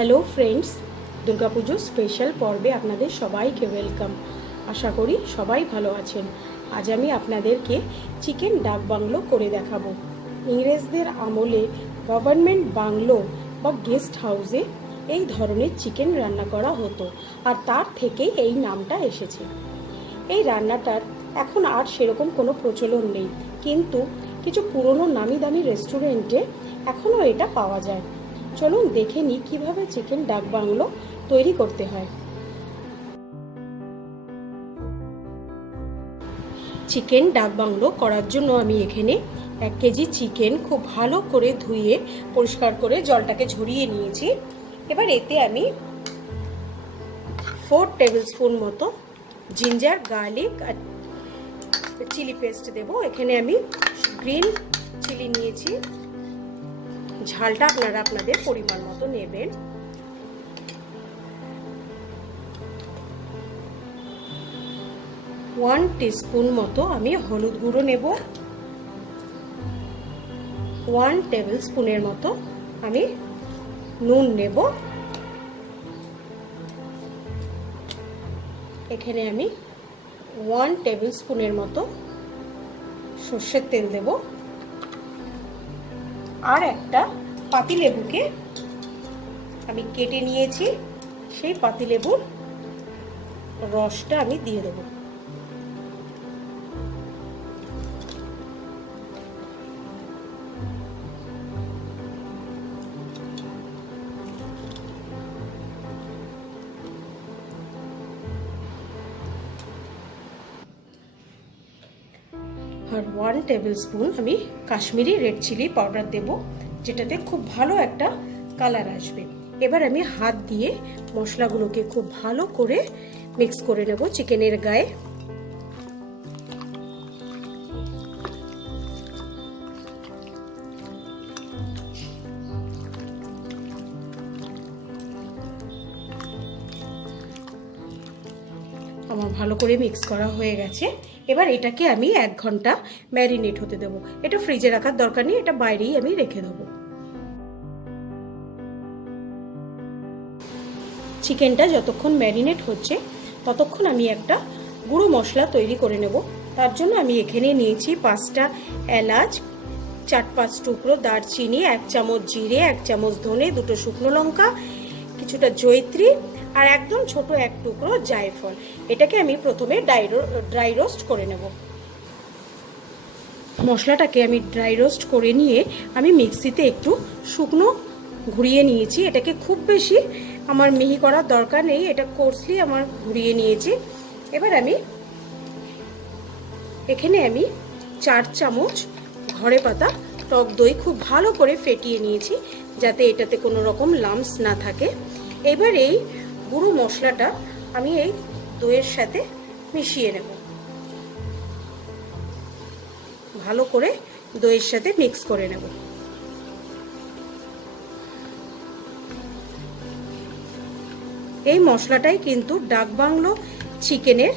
Hello friends, Durga Puja special পর্বে আপনাদের সবাইকে ওয়েলকাম। আশা করি সবাই ভালো আছেন। আজ আমি আপনাদেরকে চিকেন ডাক বাংলো করে দেখাবো। ইংরেজদের আমলে গভর্নমেন্ট বাংলো বা গেস্ট হাউসে এই ধরনের চিকেন রান্না করা হতো, আর তার থেকেই এই নামটা এসেছে। এই রান্নাটার এখন আর সেরকম কোনো প্রচলন নেই, কিন্তু কিছু পুরনো নামি দামি রেস্টুরেন্টে এখনও এটা পাওয়া যায়। চলুন দেখে নিই কীভাবে চিকেন ডাক বাংলো তৈরি করতে হয়। চিকেন ডাক বাংলো করার জন্য আমি এখানে 1 কেজি চিকেন খুব ভালো করে ধুয়ে পরিষ্কার করে জলটাকে ঝরিয়ে নিয়েছি। এবার এতে আমি 4 টেবিল স্পুন মতো জিঞ্জার গার্লিক আর চিলি পেস্ট দেব। এখানে আমি গ্রিন চিলি নিয়েছি, ঝালটা আপনারা আপনাদের পরিমাণ মতো নেবেন। ওয়ান টিস্পুন মতো আমি হলুদ গুঁড়ো নেব। 1 টেবিল স্পুনের মতো আমি নুন নেব। এখানে আমি 1 টেবিল স্পুনের মতো সর্ষের তেল দেব। আর একটা পাতিলেবুকে আমি কেটে নিয়েছি, সেই পাতিলেবুর রসটা আমি দিয়ে দেব। আর 1 টেবিল স্পুন আমি কাশ্মীরি রেড চিলি পাউডার দেব, যেটাতে খুব ভালো একটা কালার আসবে। এবার আমি হাত দিয়ে মশলাগুলোকে খুব ভালো করে মিক্স করে নেব চিকেনের গায়ে। আমার ভালো করে মিক্স করা হয়ে গেছে। এবার এটাকে আমি 1 ঘন্টা ম্যারিনেট হতে দেব। এটা ফ্রিজে রাখার দরকার নেই, এটা বাইরেই আমি রেখে দেবো। চিকেনটা যতক্ষণ ম্যারিনেট হচ্ছে ততক্ষণ আমি একটা গুঁড়ো মশলা তৈরি করে নেব। তার জন্য আমি এখানে নিয়েছি 5টা এলাচ, 4-5 টুকরো দারচিনি, 1 চামচ জিরে, 1 চামচ ধনে, 2টো শুকনো লঙ্কা, কিছুটা জয়িত্রী আর একদম ছোট 1 টুকরো জায়ফল। এটাকে আমি প্রথমে ড্রাই রোস্ট করে নেব। মশলাটাকে আমি ড্রাই রোস্ট করে নিয়ে আমি মিক্সিতে একটু শুকনো ঘুরিয়ে নিয়েছি। এটাকে খুব বেশি আমার মিহি করার দরকার নেই, এটা কোর্সলি আমার ঘুরিয়ে নিয়েছি। এবার এখানে আমি 4 চামচ ঘরে পাতা টক দই খুব ভালো করে ফেটিয়ে নিয়েছি, যাতে এটাতে কোনো রকম লাম্পস না থাকে। এবার এই গুঁড়ো মশলাটা আমি এই দইয়ের সাথে মিশিয়ে নেব, ভালো করে দইয়ের সাথে মিক্স করে নেব। এই মশলাটাই কিন্তু ডাক বাংলো চিকেনের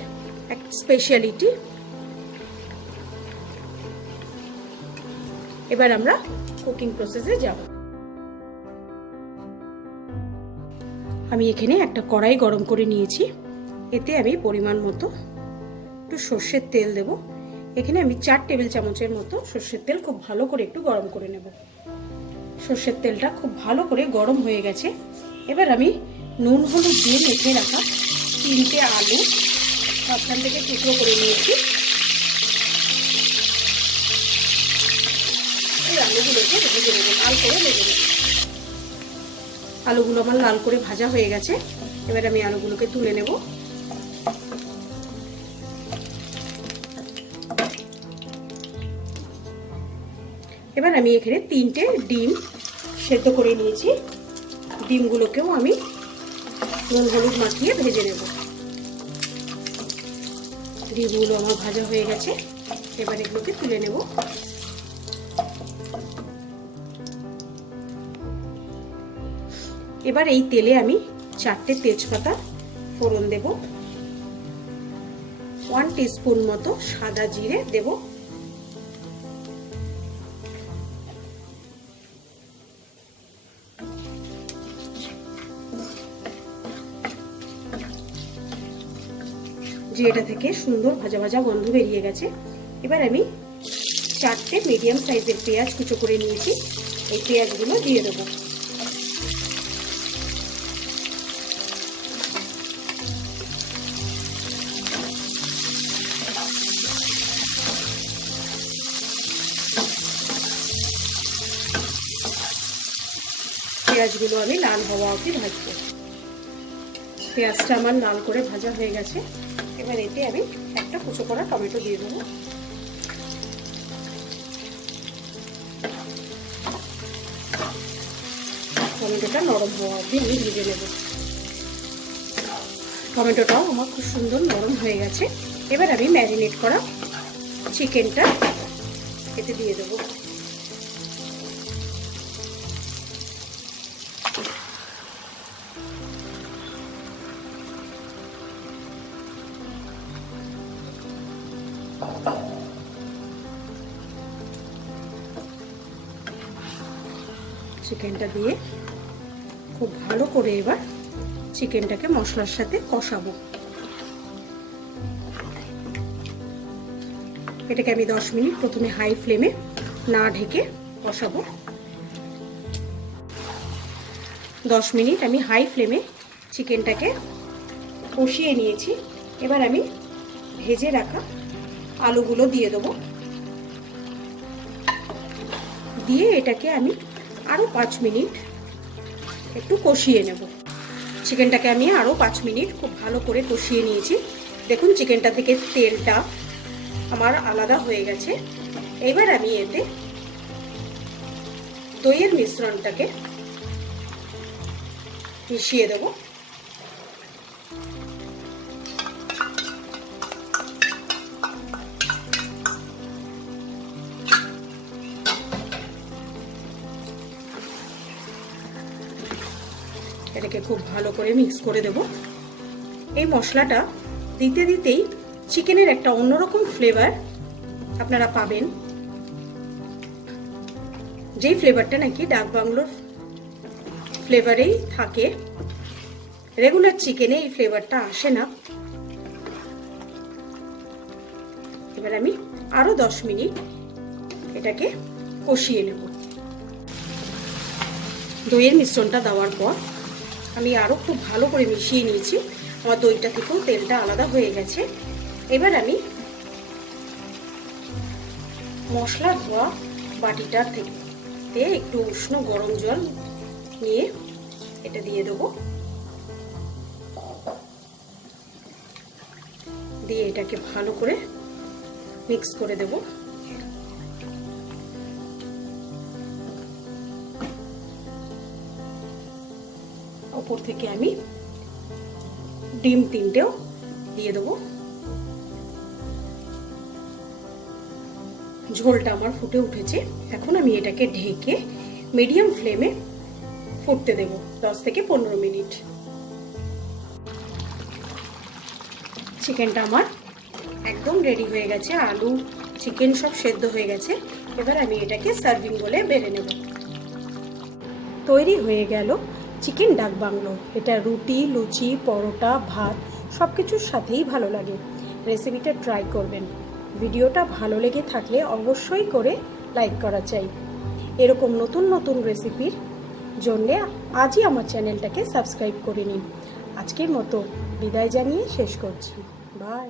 এক স্পেশালিটি। এবার আমরা কুকিং প্রসেসে যাব। আমি এখানে একটা কড়াই গরম করে নিয়েছি, এতে আমি পরিমাণ মতো একটু সর্ষের তেল দেব। এখানে আমি 4 টেবিল চামচের মতো সর্ষের তেল খুব ভালো করে একটু গরম করে নেব। সর্ষের তেলটা খুব ভালো করে গরম হয়ে গেছে। এবার আমি নুন হলুদ দিয়ে মেখে রাখা 3টে আলু মাঝখান থেকে টুকরো করে নিয়েছি। এই আলুগুলোকে ভেজে নেব, লাল করে ভেজে নেব। আলুগুলো আমার লাল করে ভাজা হয়ে গেছে। এবার আমি আলুগুলোকে তুলে নেব। এবার আমি এখানে 3টে ডিম সেদ্ধ করে নিয়েছি। ডিমগুলোকেও আমি নুন হলুদ মাখিয়ে ভেজে নেব। ডিমগুলো আমার ভাজা হয়ে গেছে, এবার এগুলোকে তুলে নেব। এবার এই তেলে আমি 4টে তেজপাতা ফোড়ন দেব, 1 টিস্পুন মতো সাদা জিরে দেব, জিরেটা থেকে সুন্দর ভাজা ভাজা গন্ধ বেরিয়ে গেছে। এবার আমি 4টে মিডিয়াম সাইজের পেঁয়াজ কুচো করে নিয়েছি, এই পেঁয়াজগুলো দিয়ে দেবো। পেঁয়াজগুলো আমি লাল হওয়া অবধি ভাজবো। পেঁয়াজটা আমার লাল করে ভাজা হয়ে গেছে। এবার এতে আমি একটা কুচো করা টমেটো দিয়ে দেবো। টমেটোটা নরম হওয়া অবধি আমি ভেজে নেব। টমেটোটাও আমার খুব সুন্দর নরম হয়ে গেছে। এবার আমি ম্যারিনেট করা চিকেনটা এতে দিয়ে দেবো। চিকেনটা দিয়ে খুব ভালো করে এবার চিকেনটাকে মশলার সাথে কষাবো। এটাকে আমি 10 মিনিট প্রথমে হাই ফ্লেমে না ঢেকে কষাবো। 10 মিনিট আমি হাই ফ্লেমে চিকেনটাকে কষিয়ে নিয়েছি। এবার আমি ভেজে রাখা আলুগুলো দিয়ে দেবো। দিয়ে এটাকে আমি আরও 5 মিনিট একটু কষিয়ে নেব। চিকেনটাকে আমি আরও 5 মিনিট খুব ভালো করে কষিয়ে নিয়েছি। দেখুন চিকেনটা থেকে তেলটা আমার আলাদা হয়ে গেছে। এবার আমি এতে দইয়ের মিশ্রণটাকে মিশিয়ে দেব। এটাকে খুব ভালো করে মিক্স করে দেব। এই মশলাটা দিতে দিতেই চিকেনের একটা অন্যরকম ফ্লেভার আপনারা পাবেন, যেই ফ্লেভারটা নাকি ডাক বাংলোর ফ্লেভারেই থাকে। রেগুলার চিকেনে এই ফ্লেভারটা আসে না। এবার আমি আরো 10 মিনিট এটাকে কষিয়ে নেব। দইয়ের মিশ্রণটা দেওয়ার পর আমি আরো খুব ভালো করে মিশিয়ে নিয়েছি। আমার দইটা থেকেও তেলটা আলাদা হয়ে গেছে। এবার আমি মশলা ধোয়া বাটিটার থেকে একটু উষ্ণ গরম জল নিয়ে এটা দিয়ে দেবো। দিয়ে এটাকে ভালো করে মিক্স করে দেব। উপর থেকে আমি ডিম 3টেও দিয়ে দেবো। ঝোলটা আমার ফুটে উঠেছে। এখন আমি এটাকে ঢেকে মিডিয়াম ফ্লেমে ফুটতে দেব 10 থেকে 15 মিনিট। চিকেনটা আমার একদম রেডি হয়ে গেছে। আলু চিকেন সব সেদ্ধ হয়ে গেছে। এবার আমি এটাকে সার্ভিং বলে বেড়ে নেব। তৈরি হয়ে গেল চিকেন ডাক বাংলো। এটা রুটি, লুচি, পরোটা, ভাত সব কিছুর সাথেই ভালো লাগে। রেসিপিটা ট্রাই করবেন। ভিডিওটা ভালো লেগে থাকলে অবশ্যই করে লাইক করা চাই। এরকম নতুন নতুন রেসিপির জন্যে আজই আমার চ্যানেলটাকে সাবস্ক্রাইব করে নিন। আজকের মতো বিদায় জানিয়ে শেষ করছি। বাই।